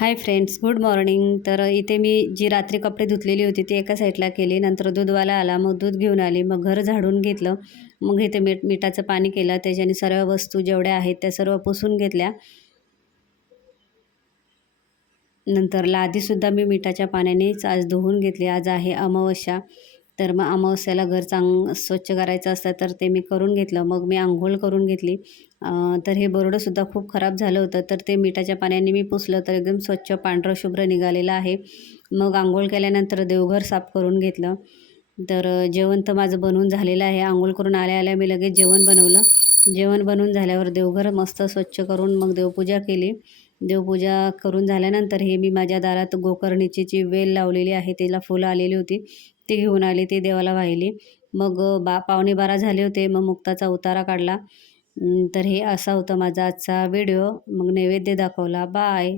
Hi friends, good morning. तर इथे मी जी रात्री कपडे धुतलेली होती ती एका साईडला केली. नंतर दूधवाला आला, मग दूध घेऊन आली. मग घर झाडून घेतलं. मग इथे मिठाचं पाणी केलं. त्याच्याने सर्व वस्तू जेवढ्या आहेत त्या सर्व पुसून घेतल्या. नंतर लादीसुद्धा मी मिठाच्या पाण्यानेच आज धुवून घेतली. आज आहे अमावस्या. तर मग अमावस्याला घर स्वच्छ करायचं असतं तर ते मी करून घेतलं. मग मी अंघोळ करून घेतली. तर हे बोर्डंसुद्धा खूप खराब झालं होतं, तर ते मिठाच्या पाण्याने मी पुसलं तर एकदम स्वच्छ पांढरं शुभ्र निघालेलं आहे. मग अंघोळ केल्यानंतर देवघर साफ करून घेतलं. तर जेवण तर माझं बनवून झालेलं आहे. अंघोळ करून आल्या आल्या मी लगेच जेवण बनवलं. जेवण बनवून झाल्यावर देवघर मस्त स्वच्छ करून मग देवपूजा केली. देवपूजा करून झाल्यानंतर हे मी माझ्या दारात गोकर्णीची जी वेल लावलेली आहे, तिला फुलं आलेली होती, ती घेऊन आली, ती देवाला वाहिली. मग 12:15 झाले होते. मग मुक्ताचा उतारा काढला. तर हे असा होता माझा आजचा व्हिडिओ. मग नैवेद्य दाखवला. बाय.